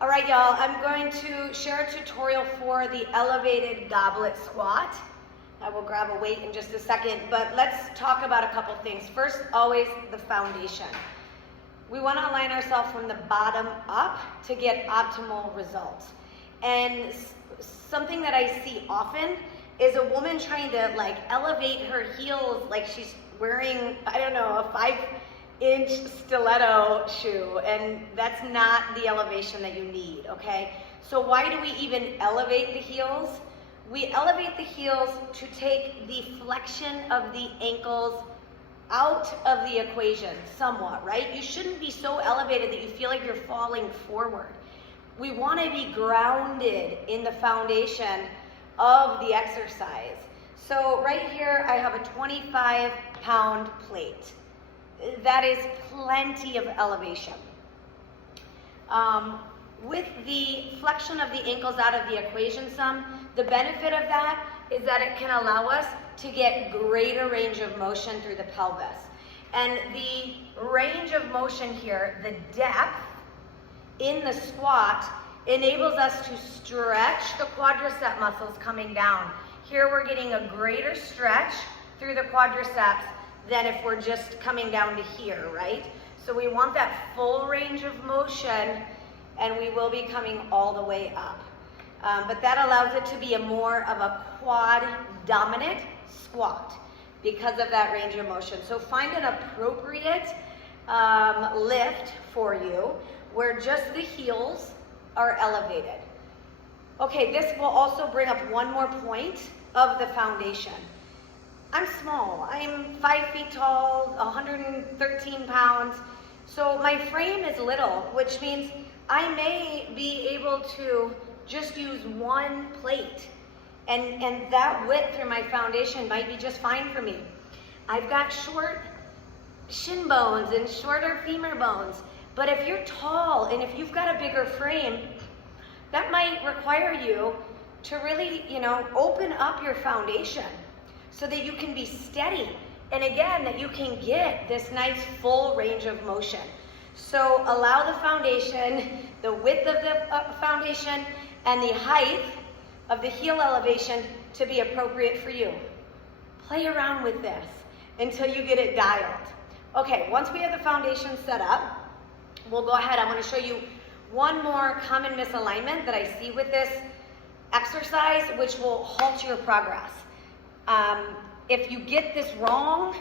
All right, y'all, I'm going to share a tutorial for the elevated goblet squat. I will grab a weight in just a second, but let's talk about a couple things. First, always the foundation. We want to align ourselves from the bottom up to get optimal results. And something that I see often is a woman trying to elevate her heels like she's wearing, I don't know, a 5-inch stiletto shoe, and that's not the elevation that you need, okay? So why do we even elevate the heels? We elevate the heels to take the flexion of the ankles out of the equation somewhat, right? You shouldn't be so elevated that you feel like you're falling forward. We want to be grounded in the foundation of the exercise. So right here, I have a 25-pound plate. That is plenty of elevation. With the flexion of the ankles out of the equation some, the benefit of that is that it can allow us to get greater range of motion through the pelvis. And the range of motion here, the depth in the squat, enables us to stretch the quadricep muscles coming down. Here we're getting a greater stretch through the quadriceps than if we're just coming down to here, right? So we want that full range of motion, and we will be coming all the way up. But that allows it to be a more of a quad dominant squat because of that range of motion. So find an appropriate lift for you where just the heels are elevated. Okay, this will also bring up one more point of the foundation. I'm small. I'm 5 feet tall, 113 pounds. So my frame is little, which means I may be able to just use one plate. And that width through my foundation might be just fine for me. I've got short shin bones and shorter femur bones. But if you're tall and if you've got a bigger frame, that might require you to really, open up your foundation so that you can be steady. And again, that you can get this nice full range of motion. So allow the foundation, the width of the foundation, and the height of the heel elevation to be appropriate for you. Play around with this until you get it dialed. Okay, once we have the foundation set up, we'll go ahead. I want to show you one more common misalignment that I see with this exercise, which will halt your progress. If you get this wrong,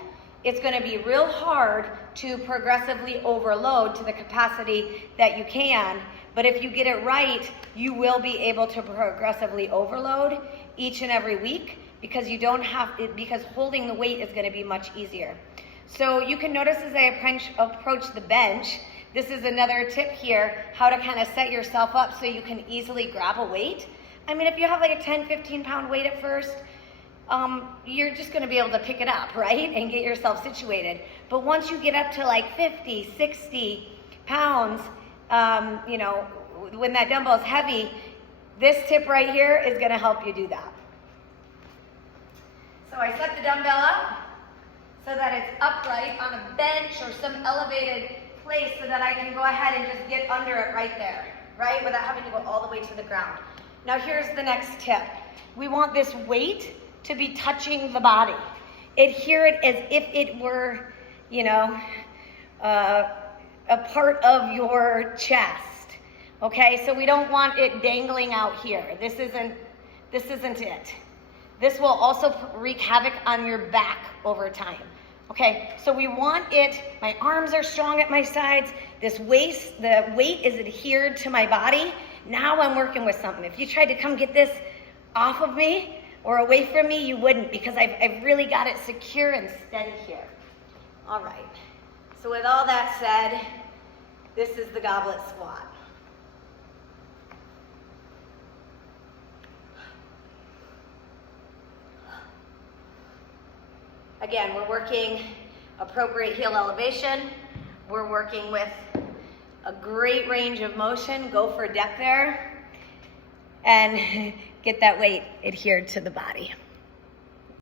it's going to be real hard to progressively overload to the capacity that you can. But if you get it right, you will be able to progressively overload each and every week because you don't have it, because holding the weight is going to be much easier. So you can notice as I approach the bench, this is another tip here, how to kind of set yourself up so you can easily grab a weight. I mean, if you have like a 10, 15 pound weight at first, you're just going to be able to pick it up, right? And get yourself situated. But once you get up to like 50, 60 pounds, when that dumbbell is heavy, this tip right here is going to help you do that. So I set the dumbbell up so that it's upright on a bench or some elevated place so that I can go ahead and just get under it right there, right? Without having to go all the way to the ground. Now here's the next tip. We want this weight to be touching the body. Adhere it as if it were, a part of your chest. Okay, so we don't want it dangling out here. This isn't it. This will also wreak havoc on your back over time. Okay, so we want it, my arms are strong at my sides, the weight is adhered to my body. Now I'm working with something. If you tried to come get this off of me or away from me, you wouldn't, because I've really got it secure and steady here. All right, so with all that said, this is the goblet squat. Again, we're working appropriate heel elevation. We're working with a great range of motion. Go for depth there and get that weight adhered to the body.